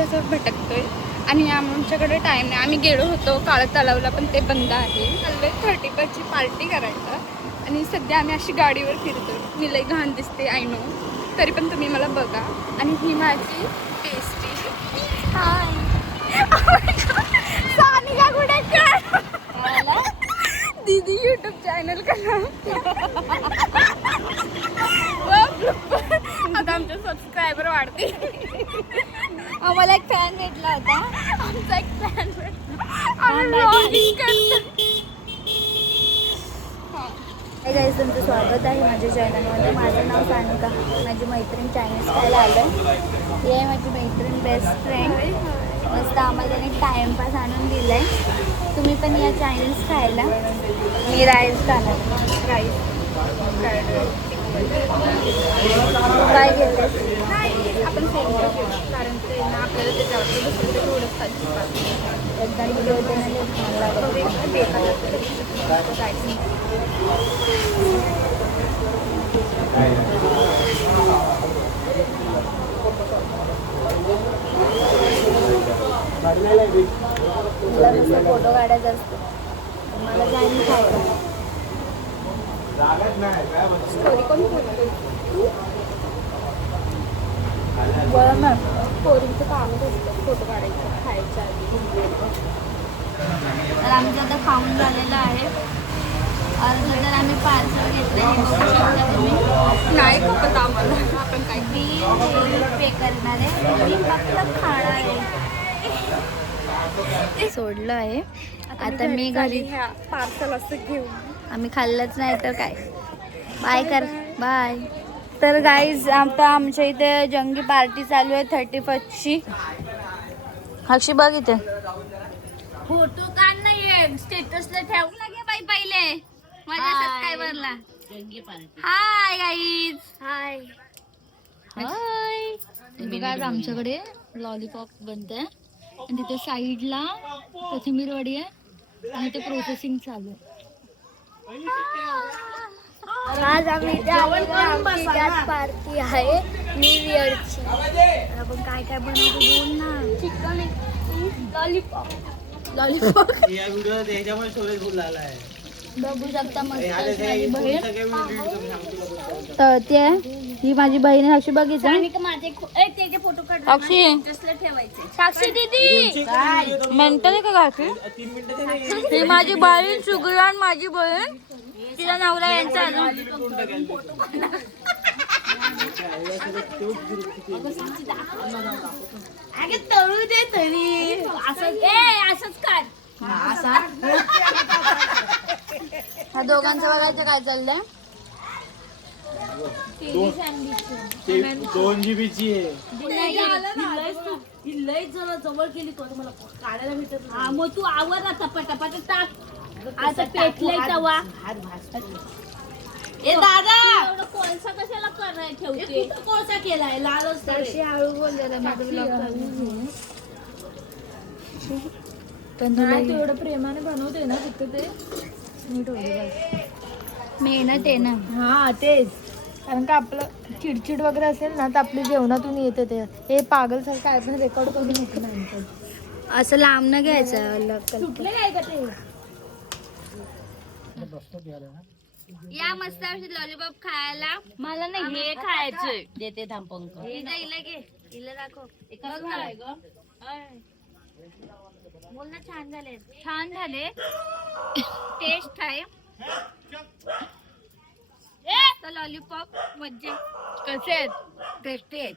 दिवसभर भटकतोय आणि आमच्याकडे टाईम नाही. आम्ही गेलो होतो काळ तलावला पण ते बंद आहे. चाललोय 31ची पार्टी करायला आणि सध्या आम्ही अशी गाडीवर फिरतो. मी लई घाण दिसते आय नो, तरी पण तुम्ही मला बघा. आणि ही माझी बेस्टी हाय सानिका गुडेकर दीदी यूट्यूब चॅनल करा. आता आमचे सबस्क्रायबर वाढते. आम्हाला एक फॅन भेटला होता. आमचा एक फॅन भेटला. आम्ही vlogging करतो. हे गाईस, तुमचं स्वागत आहे माझ्या चॅनलमध्ये. माझं नाव सानिका. माझी मैत्रीण चायनीज खायला आलं. ही आहे माझी मैत्रीण, बेस्ट फ्रेंड. मस्त आम्हाला त्याने टाइमपास आणून दिला आहे. तुम्ही पण या चायनीज खायला. मी राईस खाणार. राईस काय घेतेस? नाही आपण सेम घेऊ कारण ते ना आपल्याला ते जास्त दुसरं ते थोडंच खायचं. एकदा व्हिडिओ होते ना, लई छान लागत. मला नुसतं फोटो काढायचा असतो. मला चायनीज खायचं. स्टोरी कोण बोलतो बरं ना. स्टोरीचं कामच असतं फोटो काढायचं खायच्या आधी. तर आमचं आता खाऊन झालेलं आहे. अर्ध तर आम्ही पार्सल घेतलं. हे बघू शकता तुम्ही. नाही खूपच आम्हाला आपण काय मी पे करणार आहे. मी फक्त खाणार आहे. सोडलं आहे. आता मी घरी ह्या पार्सल असं घेऊन आम्ही खाल्लंच नाही तर काय. बाय कर. बाय. तर गाईज, आता आमच्या इथे जंगी पार्टी चालू आहे 31ची. हक्षी बघ इथे फोटो काढ नाही स्टेटसला ठेवू लागे बाई पहिले माझ्या सबस्क्रायबरला. Hi guys. हाय. हाय. बघा आमच्याकडे लॉलीपॉप बनत आहे आणि तिथे साईडला कोथिंबीर वडी आहे आणि ते प्रोसेसिंग चालू आहे. आज आम्ही पार्टी आहे न्यू इयरची. आपण काय काय बनवतो बोल ना. चिकन लॉलीपॉप बघू शकता. मस्त माझी बहीण तळते आहे. ही माझी बहीण आहे. अशी बघितलं माझे फोटो काढ अक्षी. ठेवायचे. साक्षी दीदी मेंटल आहे का काकी? ही माझी बहीण सुगरान, माझी बहीण, तिला नवरा यांचा अगे तळू दे तरी असंच काढ. ह्या दोघांचं बघायचं काय चाललंय. 2 GB ची आहे. लय जरा जवळ गेली तो मला काढायला भेटत. हा मग तू आवर आता पटापट टाक. आता पेटलंय तवा. ए दादा, एवढं कोळसा कशाला कराय ठेवते? कोळसा केलाय लालच तर. हळू बोल जरा. नाही एवढं प्रेमाने बनवते ना फक्त ते नीट होईल. मेहनत आहे ना. हा तेच, कारण का आपलं चिडचिड वगैरे असेल ना तर आपल्या जेवणातून येते ते. हे पागल सारखं काय पण रेकॉर्ड करून होतं नाही. असं लांब न घ्यायचं. सुटले काय का ते. या मस्त लॉलीपॉप खायला. मला नाही हे खायचंय. देते थांबंक. हिला घे. हिला दाखव. एकच खाय ग. बोल ना. छान झाले. छान झाले. टेस्ट आहे. लॉलीपॉप मज्जा. कसे आहेत? टेस्टी आहेत.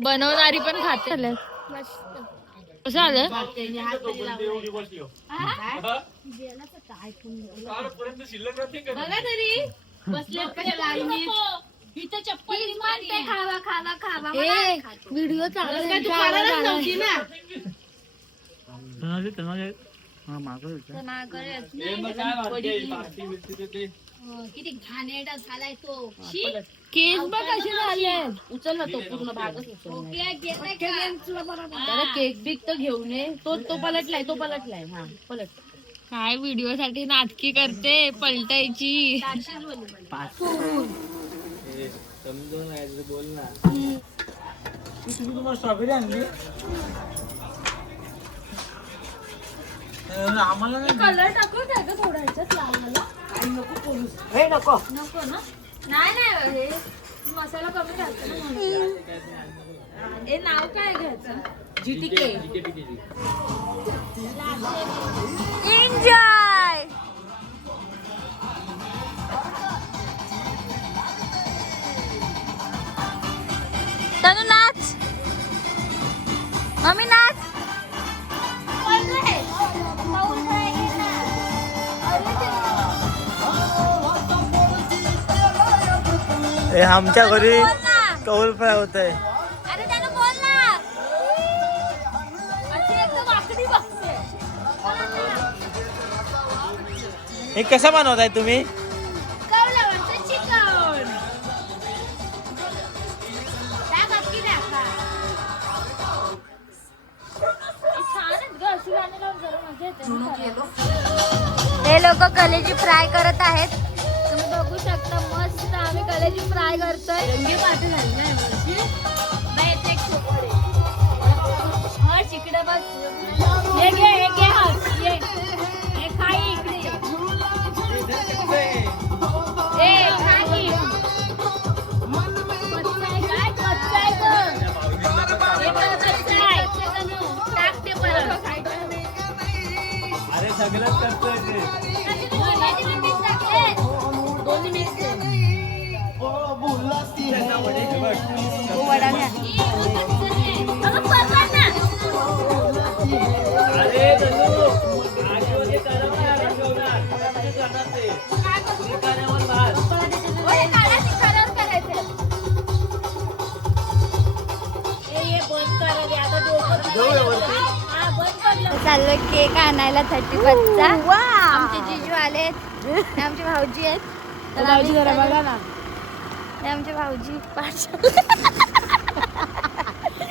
बनवणारी पण खाते. मस्त. कसं आलं? बघा तरी बसले इथं चप्पल खावा खावा खावा. व्हिडिओ चांगला किती घाणेरडा झालाय तो. केस बघ कसे झाले. उचल ना तो पूर्ण भागच उचल. केक बिक तर घेऊन ये. तो पलटलाय. हा पलट. काय व्हिडिओ साठी नाटकी करते पलटायची. समजून बोल ना. तुम्हाला स्ट्रॉबेरी आणली आम्हाला नाही. कलर टाकू काय का थोडा ह्याच्यात लावायला? हे नको नको ना. नाही हे मसाला कमी घालतो ना म्हणून. हे नाव काय घ्यायचं? GTK. एन्जॉय. तनु नाच. मम्मी नाच. हे आमच्या घरी कौल फ्राय होत आहे. अरे त्याला बोल ना. अशी एकदम आकडी बघते. हे कसं बनवताय तुम्ही? कौलावरचं चिकन. त्या नक्की दाखवा. हे छान आहेत गं. अशी गाणी लावून जरा मजा येते. हे लोक कलेजी फ्राय करत आहेत. तुम्ही बघू शकता मस्त आम्ही कलेजी फ्राय करतोय. रंगी पाठी झाली नाही माझी. बाईच एक सुपारी. हर्ष इकडे बस. हे घे हर्ष ये. हे खाई इकडे ये. ए खाई. कच्चा आहे काय? कच्चा आहे गं. हे बघ कच्चा आहे. टाक ते परत. अरे सगळंच करतोय ते. दोन्ही मिक्स आहे. अगं पकड ना. अरे तनु, आगीवर हे करणार, रंगवणार. करायला करणार ते. हे करण्यावर भात. ओय काढा शिकारावर करायचं. ए बंद कर रे आता डोकं. हा बंद कर. चाललोय केक आणायला 31चा. आमचे जिजू आलेत. हे आमचे भाऊजी आहेत. तर आम्ही बघा ना. हे आमचे भाऊजी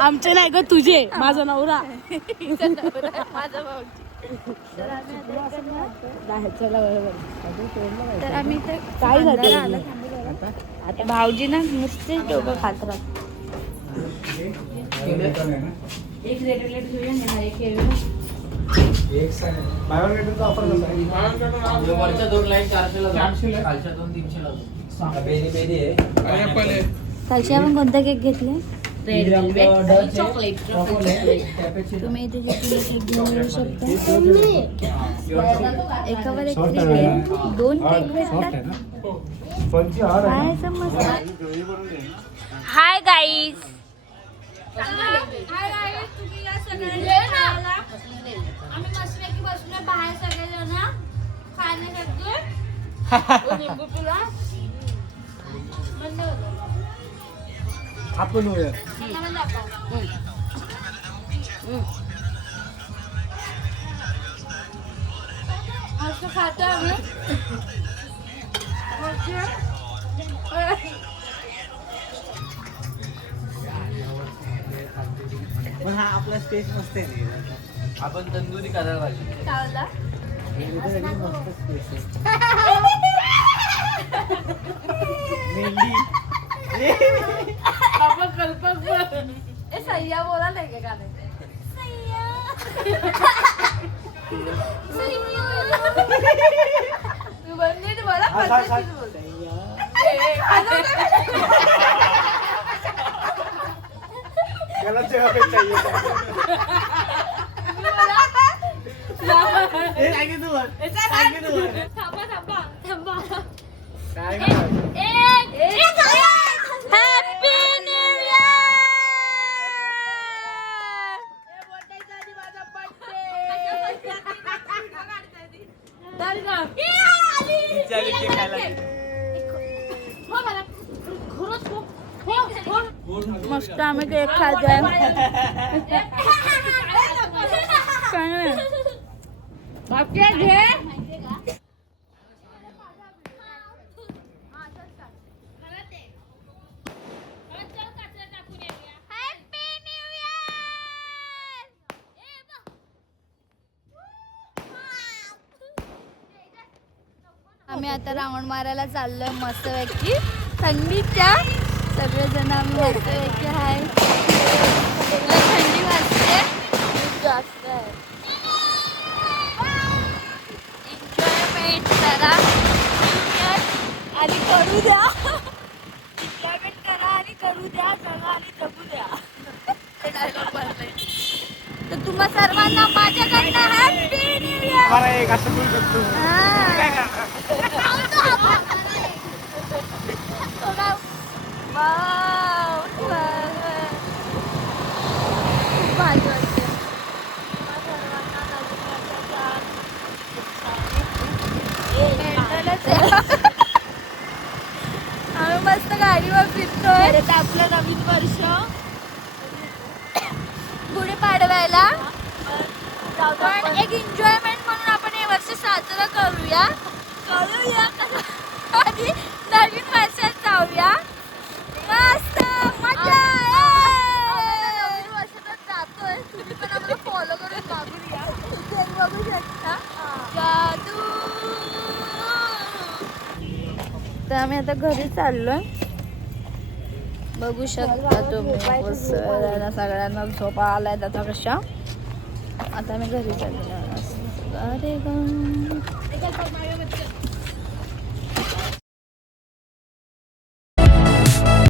आमचे नाही ग तुझे. माझा नवरा. माझा भाऊजी. तर आम्ही इथे अंधारा आला. आता भाऊजी ना नुसतेच डोकं खात राहतात. एक रेड घेऊया ना. एक ऑफर वरच्या 2 लाईन 400 ला, खालच्या 2 300 ला. बेरी बेरी आहे. कालची आपण कोणता केक घेतले? Red velvet chocolate. तुम्ही इथे जे घेऊ शकता. एकावर एक फ्री आहे. 2 केक भेटतात. काय समजलं? Hi guys. Hi guys. तुम्ही या सगळ्यांना आम्ही मस्तपैकी बसलोय बाहेर सगळेजण खाण्यासाठी. निंबू पिला. बंद होतं. आपण होऊया. मस्त खातो आम्ही. पण हा आपला स्पेस मस्त आहे रे. आपण तंदुरी करायला पाहिजे. काय होता? मस्त स्पेस मेंढी. आपण कल्पक ए सय्या बोला नाही का गाणे. तू बंदीत बोला पद्धतीत बोल. त्याला जेव्हा काही चाहिए. हे काय तू बोल. काय तू बोल. थांबा थांबा थांबा. काय हॅपी न्यू इयर. मस्त आम्ही केक खातोय. काय नाही. आम्ही आता राऊंड मारायला चाललोय मस्तपैकी थंडीच्या सगळेजण आम्ही मस्त आहे. थंडी वाजते खूप जास्त आहे. एन्जॉयमेंट करा आणि करू द्या. एन्जॉयमेंट करा आणि करू द्या. जगा आणि जगू द्या. ते डायलॉग बनले. तर तुम्हा सर्वांना माझ्याकडनं हॅपी न्यू इयर. मला एक असं बोलू शकतो. खूप भारी वाटते. आम्ही मस्त गाडीवर फिरतोय. तर आपलं नवीन वर्ष गुढी पाडवायला पण एक एन्जॉयमेंट म्हणून आपण हे वर्ष साजरं करूया आणि नवीन वर्षात जाऊया. मस्त मजा. नवीन वर्षात जातोय. तुम्ही पण आम्हाला फॉलो करून मागून या. बघू शकता जादू. तर आम्ही आता घरी चाललोय. बघू शकता तुम्ही सगळ्यांना झोपा आलाय त्याचा कशा. आता आम्ही घरी चाललो. अरे